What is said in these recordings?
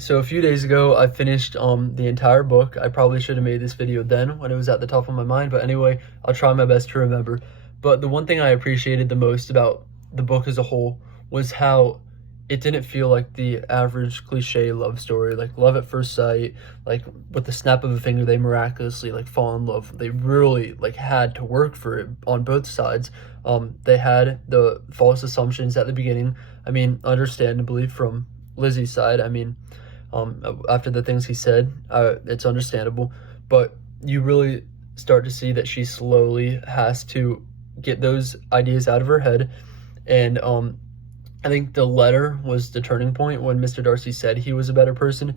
So a few days ago, I finished the entire book. I probably should have made this video then when it was at the top of my mind, but anyway, I'll try my best to remember. But the one thing I appreciated the most about the book as a whole was how it didn't feel like the average cliche love story, like love at first sight, like with the snap of a finger they miraculously like fall in love. They really like had to work for it on both sides. They had the false assumptions at the beginning. I mean, understandably from Lizzie's side. I mean, after the things he said, it's understandable, but you really start to see that she slowly has to get those ideas out of her head. And I think the letter was the turning point when Mr. Darcy said he was a better person.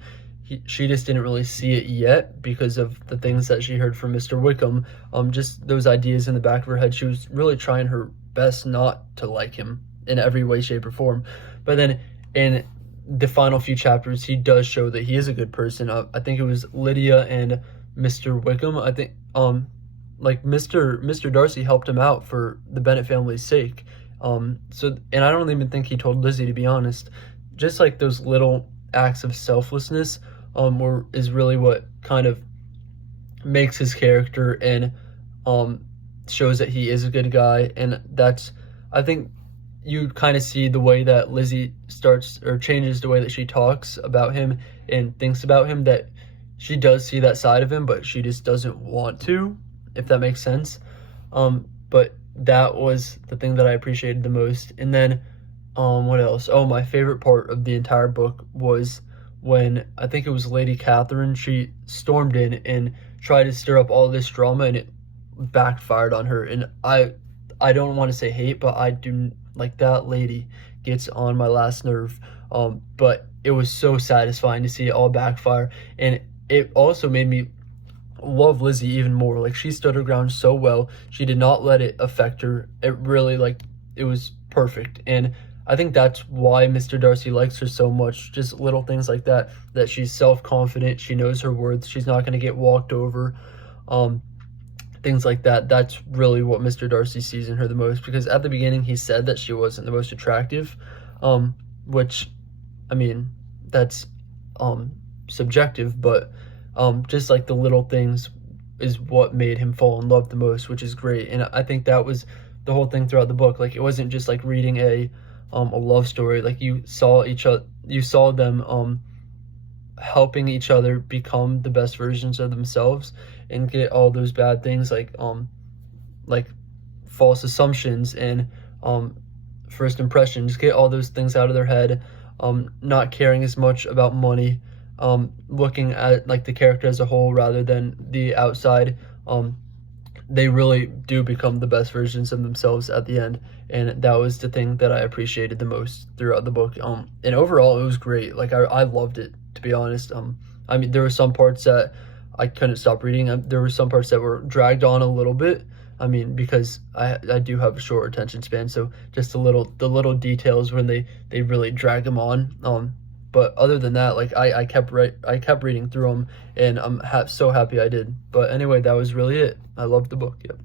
She just didn't really see it yet because of the things that she heard from Mr. Wickham. Just those ideas in the back of her head. She was really trying her best not to like him in every way, shape, or form. But then in the final few chapters, he does show that he is a good person. I think it was Lydia and Mr. Wickham. I think like Mr. Darcy helped him out for the Bennet family's sake. So, and I don't even think he told Lizzie, to be honest. Just like those little acts of selflessness is really what kind of makes his character and shows that he is a good guy. And that's, I think you kind of see the way that Lizzie starts or changes the way that she talks about him and thinks about him, that she does see that side of him, but she just doesn't want to, if that makes sense. But that was the thing that I appreciated the most. And then what else? Oh, my favorite part of the entire book was when I think it was Lady Catherine, she stormed in and tried to stir up all this drama, and it backfired on her. And I don't want to say hate, but I do, like, that lady gets on my last nerve. But it was so satisfying to see it all backfire, and it also made me love Lizzie even more. Like, she stood her ground so well. She did not let it affect her. It really, like, it was perfect. And I think that's why Mr. Darcy likes her so much. Just little things like that, that she's self-confident, she knows her worth, she's not going to get walked over. Things like that. That's really what Mr. Darcy sees in her the most, because at the beginning he said that she wasn't the most attractive, which, I mean, that's subjective, but just like the little things is what made him fall in love the most, which is great. And I think that was the whole thing throughout the book. Like, it wasn't just like reading a love story. Like, you saw them helping each other become the best versions of themselves and get all those bad things like false assumptions and first impressions, get all those things out of their head, not caring as much about money, looking at like the character as a whole rather than the outside. They really do become the best versions of themselves at the end, and that was the thing that I appreciated the most throughout the book. And overall it was great. Like, I loved it, to be honest. I mean, there were some parts that I couldn't stop reading. There were some parts that were dragged on a little bit. I mean, because I do have a short attention span, so just the little details when they really drag them on. But other than that, like, I kept reading through them, and I'm so happy I did. But anyway, that was really it. I loved the book. Yep.